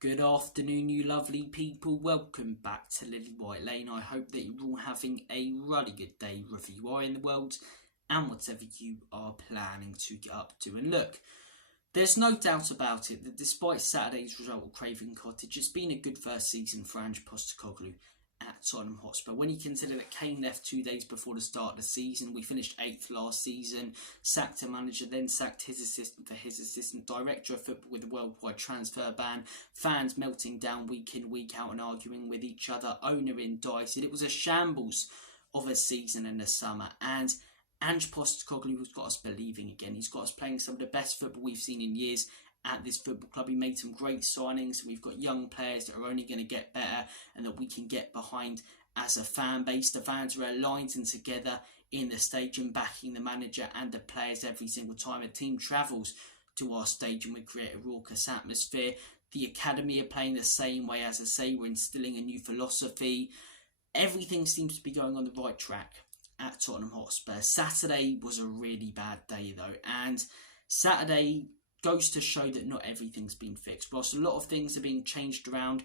Good afternoon, you lovely people. Welcome back to Lily White Lane. I hope that you're all having a really good day wherever you are in the world and whatever you are planning to get up to. And look, there's no doubt about it that despite Saturday's result at Craven Cottage, it's been a good first season for Ange Postecoglou at Tottenham Hotspur. When you consider that Kane left 2 days before the start of the season, we finished 8th last season, sacked a manager, then sacked his assistant for his assistant, director of football with a worldwide transfer ban, fans melting down week in, week out and arguing with each other, owner indicted. It was a shambles of a season in the summer, and Ange Postecoglou has got us believing again. He's got us playing some of the best football we've seen in years at this football club. He made some great signings. We've got young players that are only going to get better and that we can get behind as a fan base. The fans are aligned and together in the stadium, backing the manager and the players every single time a team travels to our stadium. We create a raucous atmosphere. The academy are playing the same way. As I say, we're instilling a new philosophy. Everything seems to be going on the right track at Tottenham Hotspur. Saturday was a really bad day though, and Saturday goes to show that not everything's been fixed. Whilst a lot of things are being changed around,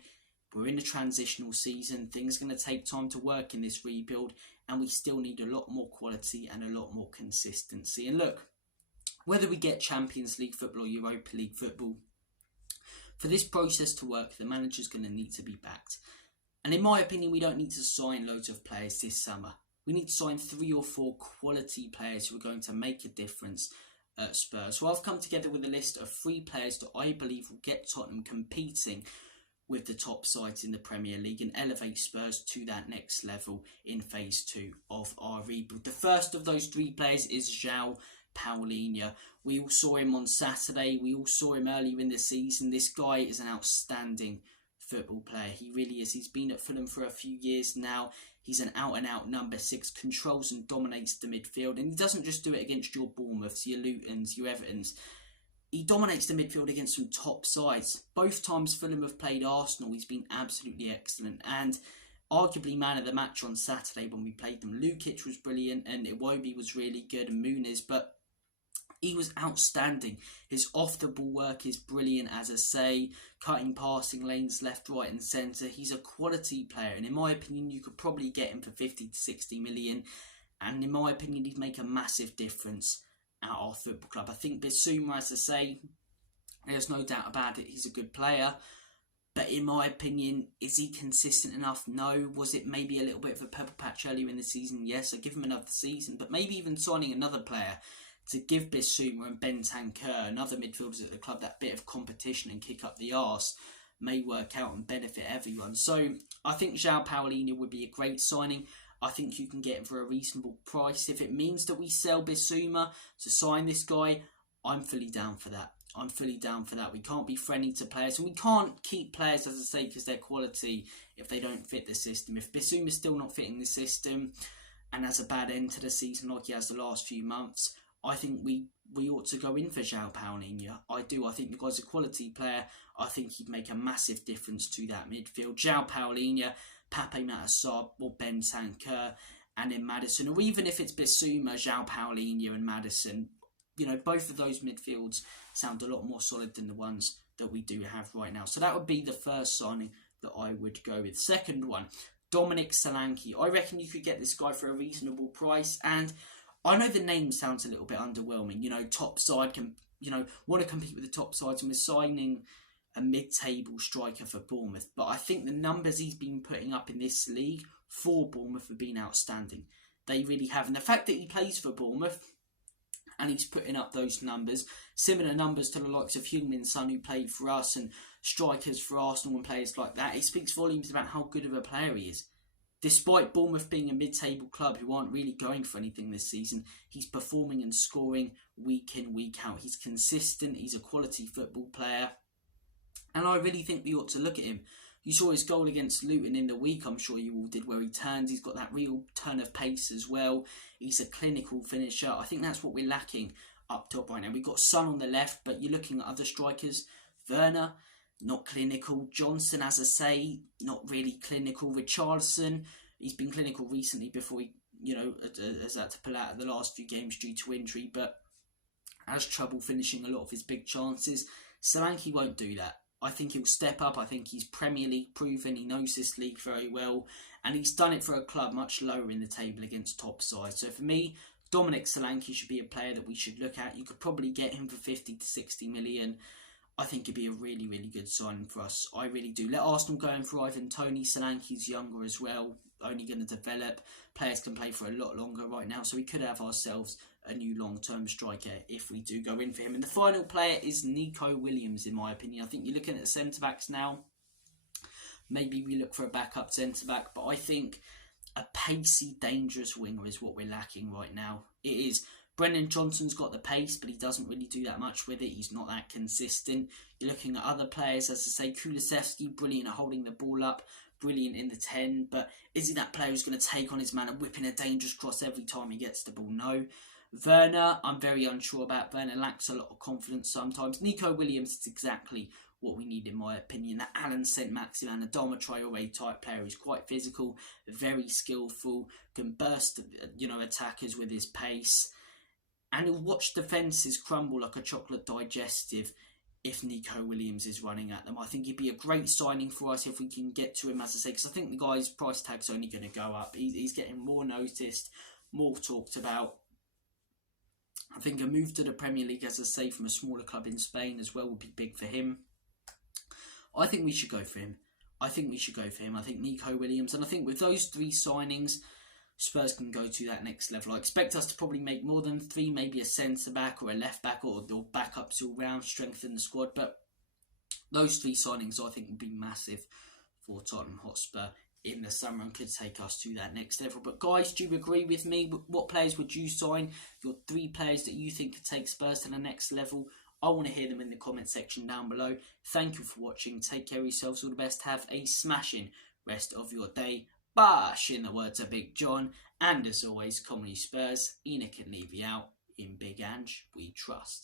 we're in a transitional season. Things are going to take time to work in this rebuild, and we still need a lot more quality and a lot more consistency. And look, whether we get Champions League football or Europa League football, for this process to work, the manager's going to need to be backed. And in my opinion, we don't need to sign loads of players this summer. We need to sign 3 or 4 quality players who are going to make a difference at Spurs. So I've come together with a list of 3 players that I believe will get Tottenham competing with the top sides in the Premier League and elevate Spurs to that next level in phase 2 of our rebuild. The first of those 3 players is João Paulinho. We all saw him on Saturday. We all saw him earlier in the season. This guy is an outstanding football player. He really is. He's been at Fulham for a few years now. He's an out-and-out number 6, controls and dominates the midfield. And he doesn't just do it against your Bournemouths, your Lutons, your Evertons. He dominates the midfield against some top sides. Both times Fulham have played Arsenal, he's been absolutely excellent. And arguably man of the match on Saturday when we played them. Lukic was brilliant and Iwobi was really good and Muniz, but he was outstanding. His off-the-ball work is brilliant, as I say. Cutting passing lanes left, right and centre. He's a quality player. And in my opinion, you could probably get him for 50 to 60 million. And in my opinion, he'd make a massive difference at our football club. I think Bissouma, as I say, there's no doubt about it. He's a good player. But in my opinion, is he consistent enough? No. Was it maybe a little bit of a purple patch earlier in the season? Yes, I give him another season. But maybe even signing another player to give Bissouma and Bentancur and other midfielders at the club that bit of competition and kick up the arse may work out and benefit everyone. So I think João Paulinho would be a great signing. I think you can get him for a reasonable price. If it means that we sell Bissouma to sign this guy, I'm fully down for that. I'm fully down for that. We can't be friendly to players, and we can't keep players, as I say, because they're quality if they don't fit the system. If Bissouma's still not fitting the system and has a bad end to the season like he has the last few months, I think we ought to go in for João Paulinho. I do. I think the guy's a quality player. I think he'd make a massive difference to that midfield. João Paulinho, Pape Matar or Bentancur, and then Maddison. Or even if it's Bissouma, João Paulinho and Maddison, you know, both of those midfields sound a lot more solid than the ones that we do have right now. So that would be the first signing that I would go with. Second one, Dominic Solanke. I reckon you could get this guy for a reasonable price, and I know the name sounds a little bit underwhelming. You know, top side can, want to compete with the top sides, and we're signing a mid-table striker for Bournemouth. But I think the numbers he's been putting up in this league for Bournemouth have been outstanding. They really have. And the fact that he plays for Bournemouth and he's putting up those numbers, similar numbers to the likes of Heung-min Son, who played for us, and strikers for Arsenal and players like that, it speaks volumes about how good of a player he is. Despite Bournemouth being a mid-table club who aren't really going for anything this season, he's performing and scoring week in, week out. He's consistent, he's a quality football player, and I really think we ought to look at him. You saw his goal against Luton in the week, I'm sure you all did, where he turns. He's got that real turn of pace as well. He's a clinical finisher. I think that's what we're lacking up top right now. We've got Son on the left, but you're looking at other strikers. Werner, not clinical. Johnson, as I say, not really clinical. Richarlison, he's been clinical recently before he, has had to pull out of the last few games due to injury, but has trouble finishing a lot of his big chances. Solanke won't do that. I think he'll step up. I think he's Premier League proven. He knows this league very well. And he's done it for a club much lower in the table against top sides. So for me, Dominic Solanke should be a player that we should look at. You could probably get him for 50 to 60 million. I think it'd be a really, really good signing for us. I really do. Let Arsenal go in for Ivan Toney. Solanke's younger as well. Only going to develop. Players can play for a lot longer right now. So we could have ourselves a new long-term striker if we do go in for him. And the final player is Nico Williams, in my opinion. I think you're looking at the centre-backs now. Maybe we look for a backup centre-back. But I think a pacey, dangerous winger is what we're lacking right now. It is. Brennan Johnson's got the pace, but he doesn't really do that much with it. He's not that consistent. You're looking at other players, as I say, Kulusevski, brilliant at holding the ball up, brilliant in the 10, but is he that player who's going to take on his man and whip in a dangerous cross every time he gets the ball? No. Werner, I'm very unsure about. Werner lacks a lot of confidence sometimes. Nico Williams is exactly what we need, in my opinion. That Alan Saint-Maximin, Adama Traore type player who's quite physical, very skillful, can burst, attackers with his pace. And he'll watch defences crumble like a chocolate digestive if Nico Williams is running at them. I think he'd be a great signing for us if we can get to him, as I say, because I think the guy's price tag's only going to go up. He's getting more noticed, more talked about. I think a move to the Premier League, as I say, from a smaller club in Spain as well would be big for him. I think we should go for him. I think Nico Williams. And I think with those three signings, Spurs can go to that next level. I expect us to probably make more than three, maybe a centre-back or a left-back or backups all round, strengthen the squad. But those three signings, I think, will be massive for Tottenham Hotspur in the summer and could take us to that next level. But guys, do you agree with me? What players would you sign? Your three players that you think could take Spurs to the next level? I want to hear them in the comment section down below. Thank you for watching. Take care of yourselves. All the best. Have a smashing rest of your day. Bash, in the words of Big John. And as always, Comedy Spurs, Enoch and Levy out. In Big Ange, we trust.